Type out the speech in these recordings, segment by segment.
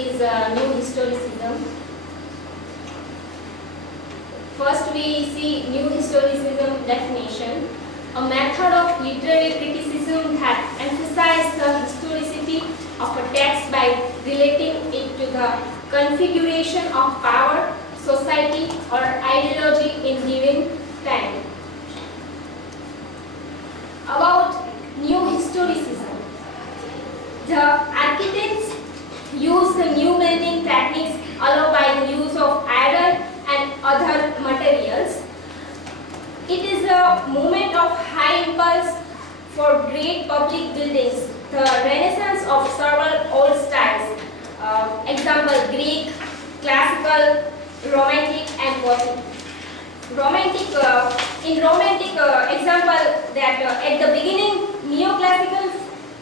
is New Historicism. First we see New Historicism definition, a method of literary criticism that emphasizes the historicity of a text by relating it to the configuration of power, society or ideology in given time. About New Historicism. The architects use the new building techniques allowed by the use of iron and other materials. It is a movement of high impulse for great public buildings, the renaissance of several old styles, example Greek, classical, romantic and Gothic. In romantic example that at the beginning neoclassical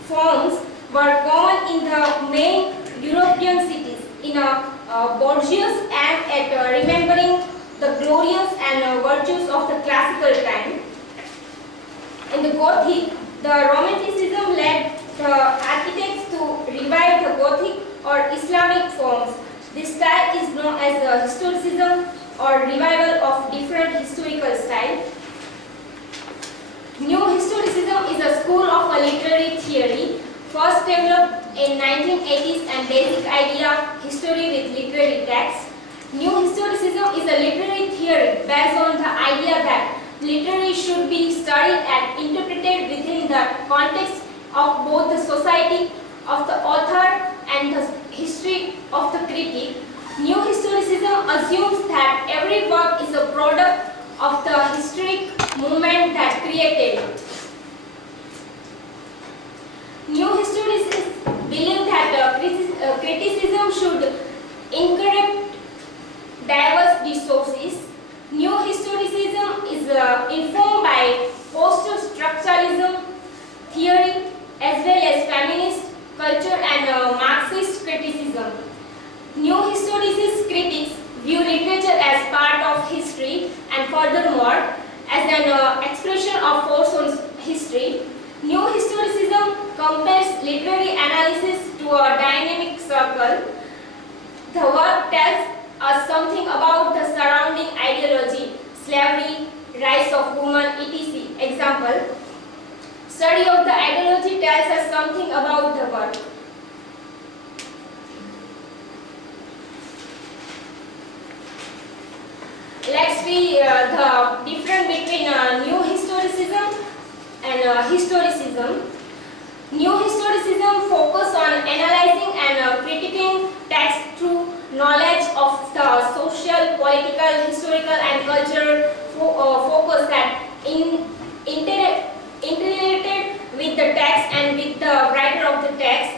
forms were common in the main European cities in a bourgeois and at remembering the glorious and virtues of the classical time. In the Gothic, the Romanticism led the architects to revive the Gothic or Islamic forms. This style is known as the Historicism or revival of different historical style. New Historicism is a school of a literary theory, first developed in 1980s and basic idea history with literary texts. New Historicism is a literary theory based on the idea that literature should be studied and interpreted within the context of both the society of the author and the history of the critic. New Historicism assumes that every work is a product of the historic movement that created it. New Historicists believe that criticism should incorrect diverse resources. New Historicism is informed by post-structuralism theory as well as feminist culture and Marxist criticism. New Historicist critics view literature as part of history and furthermore as an expression of force on history. New Historicism compares literary analysis to a dynamic circle. The work tells us something about the surrounding ideology, slavery, rise of women, etc. Example, study of the ideology tells us something about the work. Let's see the difference between New Historicism and Historicism. New Historicism focus on analyzing and critiquing text through knowledge of the social, political, historical and cultural focus that interrelated with the text and with the writer of the text.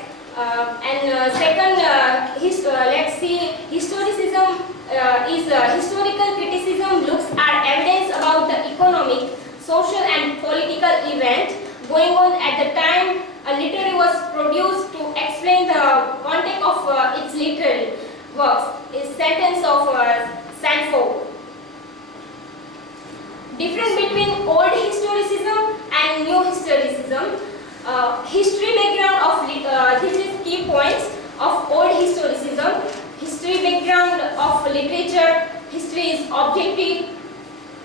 Let's see, Historicism is historical criticism looks at evidence about the economic, social and political event going on at the time a literary was produced to explain the context of its literary works. Is sentence of Sanford. Difference between old historicism and new historicism. History background of this is key points of old historicism. History background of literature. History is objective,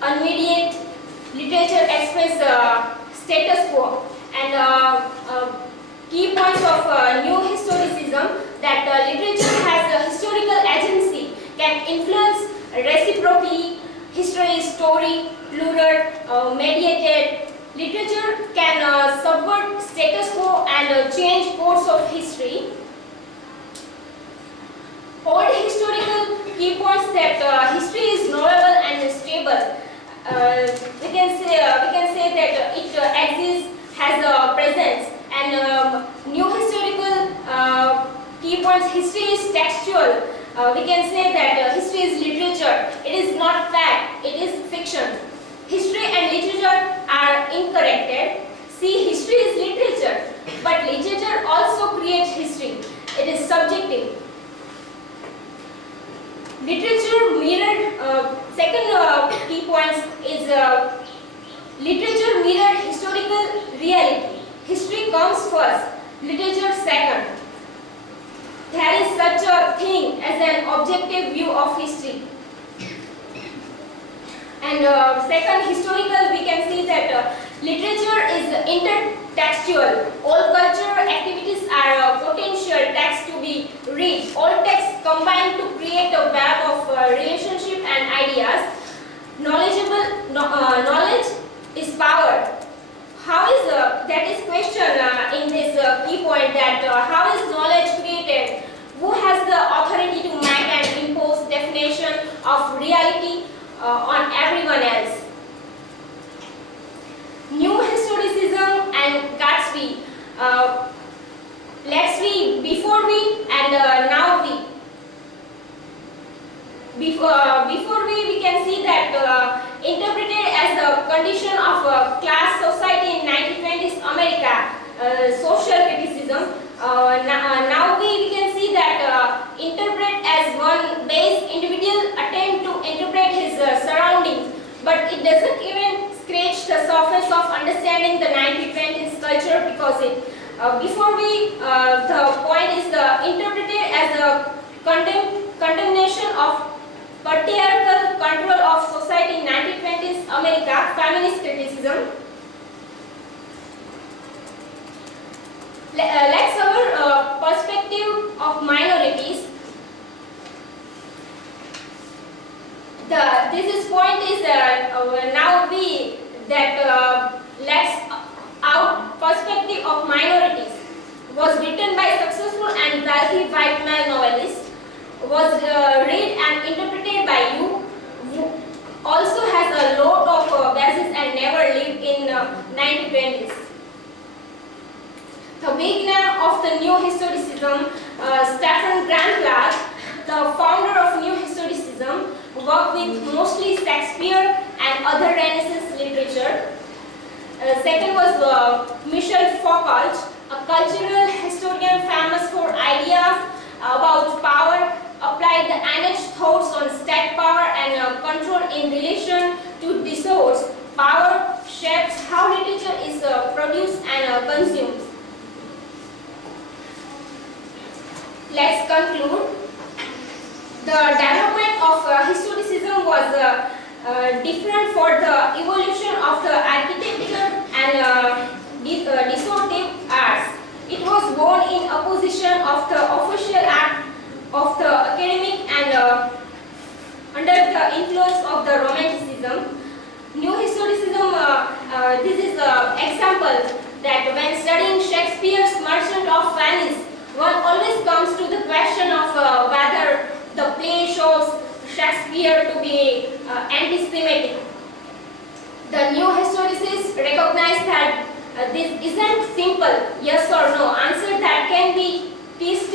unmediated. Literature express status quo. And key points of new historicism that literature has a historical agency, can influence reciprocally. History is story, plural, mediated. Literature can subvert status quo and change course of history. Old historical key points that history is knowable and stable. We can say that it exists, has a presence, and new historical key points. History is textual. We can say that history is literature. It is not fact. It is fiction. History and literature are incorrected. See, history is literature, but literature also creates history. It is subjective. Literature mirrored, second key points is literature mirrored historical reality. History comes first, literature second. There is such a objective view of history. And second, historical, we can see that literature is intertextual. All cultural activities are potential texts to be read. All texts combine to create a web of relationship and ideas. Knowledge is power. How is that is question in this key point that how is knowledge created? Who has the authority to make and impose definition of reality on everyone else? New historicism and Gatsby. Let's read before we and now we. Before we can see that interpreted as the condition of class society in 1920s America, social criticism. Now we can see that interpret as one base individual attempt to interpret his surroundings, but it doesn't even scratch the surface of understanding the 1920s culture, because it the point is the interpreted as a condemnation of patriarchal control of society in 1920s America, feminist criticism. Let's our perspective of minorities. This point is now we that let's out perspective of minorities was written by successful and wealthy white male novelist, was read and interpreted by you, who also has a lot of basis and never lived in 1920s. The beginner of the New Historicism, Stephen Grant Clark, the founder of New Historicism, worked with mostly Shakespeare and other Renaissance literature. Second was Michel Foucault, a cultural historian famous for ideas about power, applied the annexed thoughts on state power and control in relation to discourse. Power shapes how literature is produced and consumed. Let's conclude. The development of historicism was different for the evolution of the architecture and decorative arts. It was born in opposition of the official act of the academic and under the influence of the Romanticism. New Historicism, this is an example that when studying Shakespeare's Merchant of Venice, one always comes to the question of whether the play shows Shakespeare to be anti-Semitic. The new historicists recognize that this isn't simple yes or no answer that can be twisted